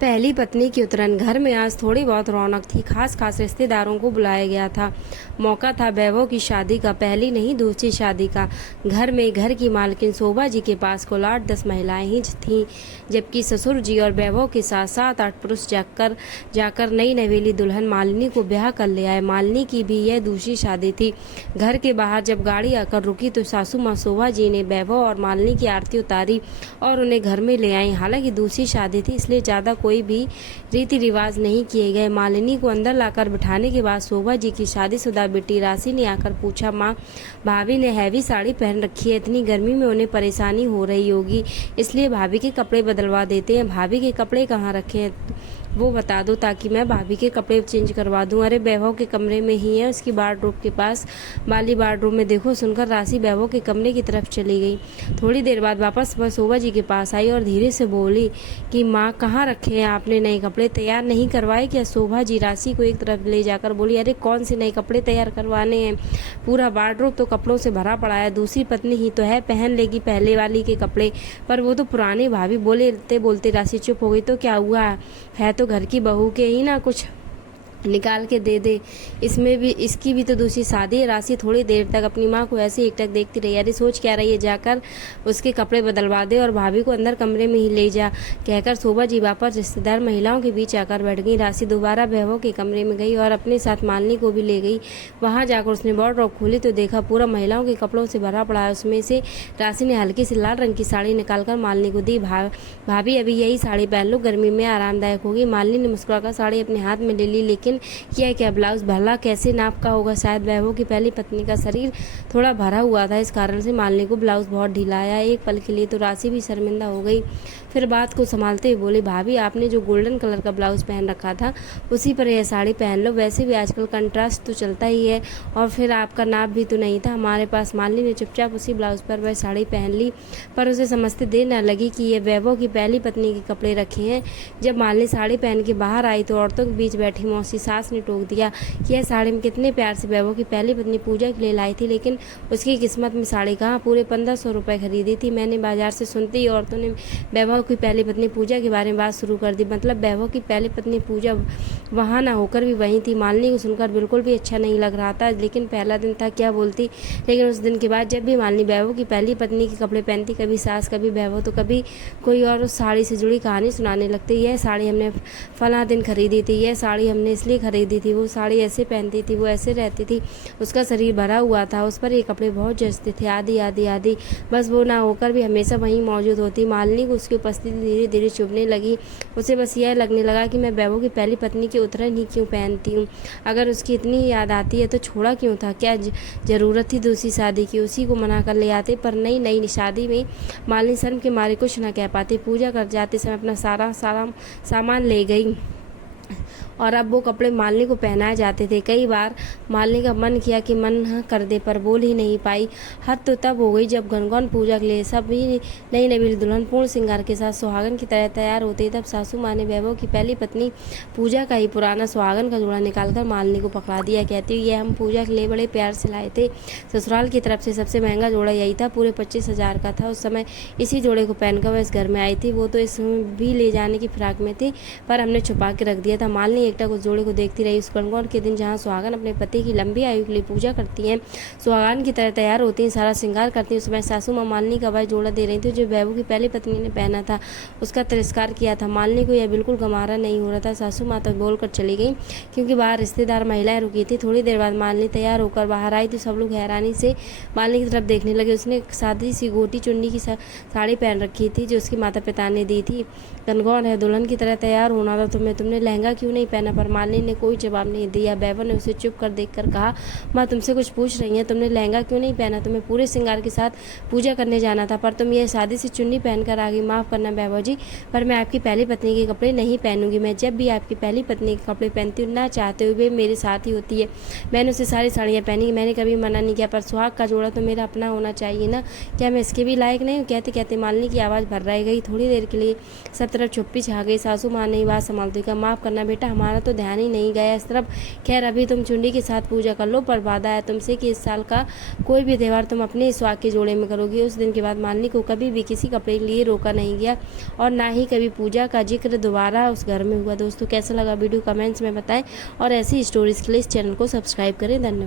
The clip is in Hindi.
पहली पत्नी की उतरन। घर में आज थोड़ी बहुत रौनक थी। खास खास रिश्तेदारों को बुलाया गया था। मौका था वैभव की शादी का, पहली नहीं दूसरी शादी का। घर में घर की मालकिन शोभा जी के पास कुल 8-10 महिलाएं ही थीं, जबकि ससुर जी और वैभव के साथ 7-8 पुरुष जाकर नई नवेली दुल्हन मालिनी को ब्याह कर ले आए। मालिनी की भी यह दूसरी शादी थी। घर के बाहर जब गाड़ी आकर रुकी तो सासू माँ शोभा जी ने वैभव और मालिनी की आरती उतारी और उन्हें घर में ले आई। हालांकि दूसरी शादी थी, इसलिए ज्यादा कोई भी रीति रिवाज नहीं किए गए। मालिनी को अंदर लाकर बिठाने के बाद शोभा जी की शादीशुदा बेटी राशि ने आकर पूछा, माँ, भाभी ने हैवी साड़ी पहन रखी है, इतनी गर्मी में उन्हें परेशानी हो रही होगी, इसलिए भाभी के कपड़े बदलवा देते हैं। भाभी के कपड़े कहाँ रखे हैं वो बता दो ताकि मैं भाभी के कपड़े चेंज करवा दूं। अरे वैभव के कमरे में ही है, उसकी वार्डरोब के पास वाली वार्डरोब में देखो। सुनकर राशि वैभव के कमरे की तरफ चली गई। थोड़ी देर बाद वापस वह शोभा जी के पास आई और धीरे से बोली कि माँ, कहाँ रखे हैं आपने नए कपड़े, तैयार नहीं करवाए क्या? शोभा जी राशि को एक तरफ ले जाकर बोली, अरे कौन से नए कपड़े तैयार करवाने हैं, पूरा वार्डरोब तो कपड़ों से भरा पड़ा है, दूसरी पत्नी ही तो है, पहन लेगी पहले वाली के कपड़े, पर वो तो पुराने। भाभी बोलते बोलते राशि चुप हो गई। तो क्या हुआ है, तो घर की बहू के ही ना, कुछ निकाल के दे दे, इसमें भी इसकी भी तो दूसरी शादी है। राशि थोड़ी देर तक अपनी माँ को ऐसे एकटक देखती रही। अरे सोच क्या रही है, जाकर उसके कपड़े बदलवा दे और भाभी को अंदर कमरे में ही ले जा, कहकर शोभा जी वापस रिश्तेदार महिलाओं के बीच आकर बैठ गई। राशि दोबारा वैभव के कमरे में गई और अपने साथ मालिनी को भी ले गई। वहां जाकर उसने वार्डरोब खोली तो देखा पूरा महिलाओं के कपड़ों से भरा पड़ा है। उसमें से राशि ने हल्की सी लाल रंग की साड़ी निकालकर मालिनी को दी। भाभी अभी यही साड़ी पहन लो, गर्मी में आरामदायक होगी। मालिनी ने मुस्कुराकर साड़ी अपने हाथ में ले ली, लेकिन किया क्या, ब्लाउज भला कैसे नाप का होगा? शायद वैभव की पहली पत्नी का शरीर थोड़ा भरा हुआ था, इस कारण से मालिनी को ब्लाउज बहुत ढीला आया। एक पल के लिए तो राशि भी शर्मिंदा हो गई, फिर बात को संभालते हुए बोली, भाभी आपने जो गोल्डन कलर का ब्लाउज पहन रखा था उसी पर यह साड़ी पहन लो, वैसे भी आजकल कंट्रास्ट तो चलता ही है, और फिर आपका नाप भी तो नहीं था हमारे पास। मालिनी ने चुपचाप उसी ब्लाउज पर वह साड़ी पहन ली, पर उसे समझते देर न लगी कि यह वैभव की पहली पत्नी के कपड़े रखे हैं। जब मालिनी साड़ी पहन के बाहर आई तो औरतों के बीच बैठी मौसी सास ने टोक दिया कि यह साड़ी में कितने प्यार से वैभव की पहली पत्नी पूजा के लिए लाई थी, लेकिन उसकी किस्मत में साड़ी कहाँ, पूरे 1500 रुपये खरीदी थी मैंने बाजार से। सुनते ही औरतों ने वैभव की पहली पत्नी पूजा के बारे में बात शुरू कर दी। मतलब वैभव की पहली पत्नी पूजा वहाँ ना होकर भी वहीं थी। मालिनी को सुनकर बिल्कुल भी अच्छा नहीं लग रहा था, लेकिन पहला दिन था, क्या बोलती। लेकिन उस दिन के बाद जब भी मालिनी वैभव की पहली पत्नी के कपड़े पहनती, कभी सास कभी वैभव तो कभी कोई और उस साड़ी से जुड़ी कहानी सुनाने लगती। यह साड़ी हमने फला दिन खरीदी थी, यह साड़ी हमने इसलिए खरीदी थी, वो साड़ी ऐसे पहनती थी, वो ऐसे रहती थी, उसका शरीर भरा हुआ था, उस पर ये कपड़े बहुत जचते थे, आदि आदि आदि। बस वो ना होकर भी हमेशा वहीं मौजूद होती। मालिनी को उसकी उपस्थिति धीरे धीरे चुभने लगी। उसे बस यह लगने लगा कि मैं वैभव की पहली पत्नी की उतरन ही क्यों पहनती हूँ, अगर उसकी इतनी याद आती है तो छोड़ा क्यों था, क्या जरूरत थी दूसरी शादी की, उसी को मना कर ले आते। पर नई शादी में मालिनी शर्म के मारे कुछ न कह पाती। पूजा कर जाते समय अपना सारा सामान ले गई और अब वो कपड़े मालिनी को पहनाए जाते थे। कई बार मालिनी का मन किया कि मन कर दे, पर बोल ही नहीं पाई। हद तो तब हो गई जब गणगौर पूजा के लिए सभी नई नवीन दुल्हन पूर्ण श्रृंगार के साथ सुहागन की तरह तैयार होते, तब सासू माँ ने वैभव की पहली पत्नी पूजा का ही पुराना सुहागन का जोड़ा निकालकर मालिनी को पकड़ा दिया, कहती हुई, ये हम पूजा के लिए बड़े प्यार से लाए थे, ससुराल की तरफ से सबसे महंगा जोड़ा यही था, पूरे 25,000 का था। उस समय इसी जोड़े को पहनकर वह इस घर में आई थी। वो तो इसमें भी ले जाने की फिराक में थी, पर हमने छुपा के रख दिया था। मालिनी एकटक उस जोड़े को देखती रही। उस गणगौर के दिन जहाँ सुहागन अपने पति की लंबी आयु के लिए पूजा करती हैं, सुहागन की तरह तैयार होती हैं, सारा श्रृंगार करती हैं, उसमें सासू माँ मालिनी का वह जोड़ा दे रही थी जो वैभव की पहली पत्नी ने पहना था, उसका तिरस्कार किया था। मालिनी को यह बिल्कुल गमारा नहीं हो रहा था। सासू माँ तक बोलकर चली गई क्योंकि बाहर रिश्तेदार महिलाएं रुकी थी। थोड़ी देर बाद मालिनी तैयार होकर बाहर आई तो सब लोग हैरानी से मालिनी की तरफ देखने लगे। उसने एक सादी सी गोटी चुन्नी की साड़ी पहन रखी थी जो उसके माता पिता ने दी थी। गणगौर है, दुल्हन की तरह तैयार होना था तुमने लहंगा क्यों नहीं पहना? पर मालिनी ने कोई जवाब नहीं दिया। वैभव ने उसे चुप कर देखकर कहा, माँ तुमसे कुछ पूछ रही हैं, तुमने लहंगा क्यों नहीं पहना? तुम्हें पूरे श्रृंगार के साथ पूजा करने जाना था, पर तुम ये सादी सी चुन्नी पहनकर आ गई। माफ़ करना वैभव जी, पर मैं आपकी पहली पत्नी के कपड़े नहीं पहनूंगी। मैं जब भी आपकी पहली पत्नी के कपड़े पहनती हूँ, ना चाहते हुए मेरे साथ ही होती है। मैंने उसे सारी साड़ियाँ पहनी, मैंने कभी मना नहीं किया, पर सुहाग का जोड़ा तो मेरा अपना होना चाहिए ना, क्या मैं इसके भी लायक नहीं हूँ? कहते कहते मालिनी की आवाज़ भर रह गई। थोड़ी देर के लिए सब तरफ चुप्पी छा गई। सासू माँ ने बात संभालती कहा, माफ़ करना करना बेटा, हमारा तो ध्यान ही नहीं गया इस तरफ। खैर अभी तुम चुंडी के साथ पूजा कर लो, पर वादा है तुमसे कि इस साल का कोई भी त्यौहार तुम अपने सुहाग के जोड़े में करोगी। उस दिन के बाद मालिनी को कभी भी किसी कपड़े के लिए रोका नहीं गया और ना ही कभी पूजा का जिक्र दोबारा उस घर में हुआ। दोस्तों कैसा लगा वीडियो कमेंट्स में बताएं और ऐसी स्टोरीज के लिए इस चैनल को सब्सक्राइब करें। धन्यवाद।